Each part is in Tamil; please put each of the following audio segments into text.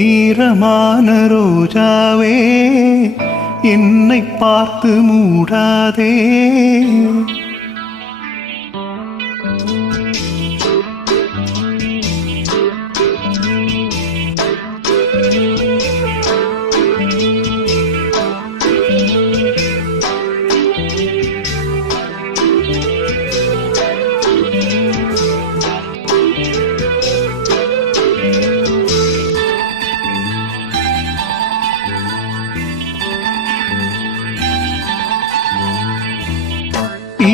ஈரமான ரோஜாவே என்னை பார்த்து மூடாதே.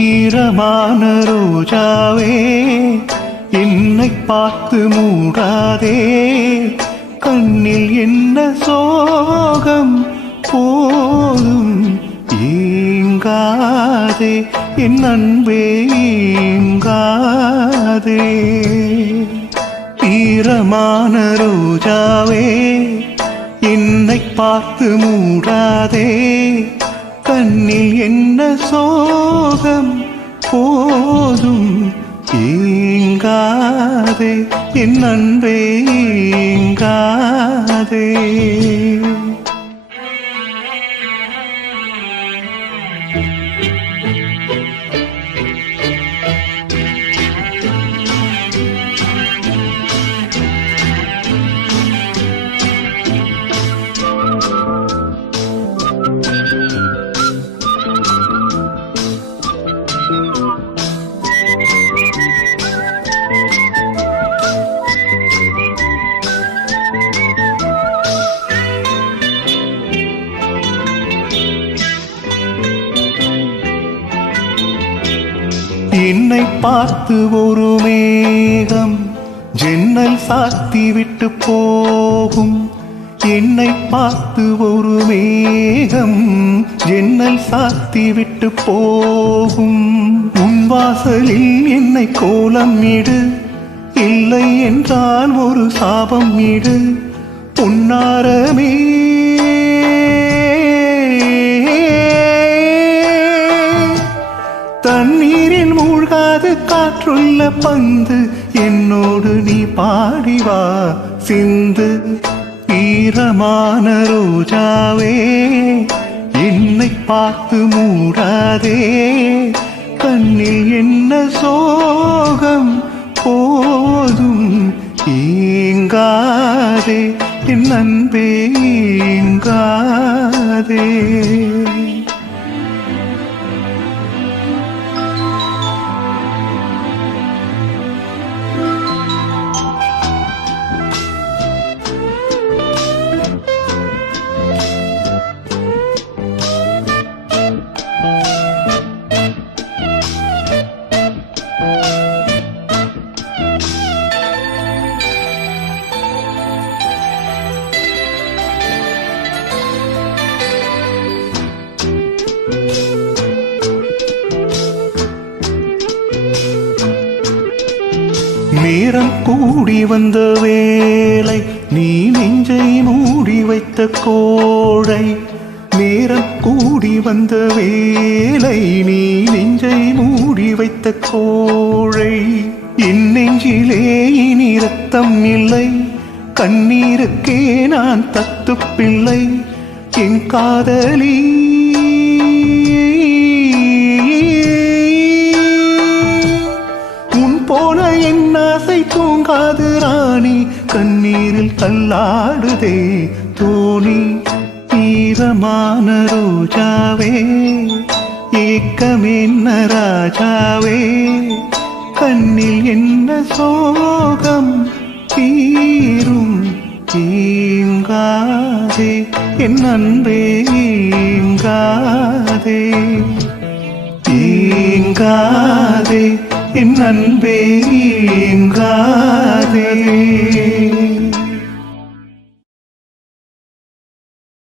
ஈரமான ரோஜாவே என்னை பார்த்து மூடாதே. கண்ணில் என்ன சோகம் போதும் ஏங்காதே என் அன்பே ஏங்காதே. ஈரமான ரோஜாவே என்னை பார்த்து மூடாதே. கண்ணில் என்ன சோகம் போதும் ஏங்காதே என் அன்பே ஏங்காதே. என்னை பார்த்து ஒரு மேகம் ஜன்னல் சாத்தி விட்டு போகும். என்னை பார்த்து ஒரு மேகம் ஜன்னல் சாத்தி விட்டு போகும். உன் வாசலில் என்னை கோலம் இடு, இல்லை என்றால் ஒரு சாபம் இடு. பொன்னாரமே தண்ணீரில் மூழ்காது காற்றுள்ள பந்து, என்னோடு நீ பாடிவா சிந்து. ஈரமான ரோஜாவே என்னை பார்த்து மூடாதே. கண்ணில் என்ன சோகம் போதும் ஏங்காதே என் அன்பே ஏங்காதே. நேரம் கூடி வந்த வேளை நீ நெஞ்சை மூடி வைத்த கோடை. நேரம் கூடி வந்த வேளை நீ நெஞ்சை மூடி வைத்த கோழை. என் நெஞ்சிலே இனி ரத்தம் இல்லை, கண்ணீருக்கே நான் தத்து பிள்ளை. என் காதலி போல என் ஆசை தூங்காது ராணி, கண்ணீரில் தள்ளாடுதே தோணி. ஈரமான ரோஜாவே ஏக்கமென்ன ராஜாவே, கண்ணில் என்ன சோகம் தீரும் ஏங்காதே என் அன்பே ஏங்காதே ஏங்காதே என் அன்பே ஏங்காதே.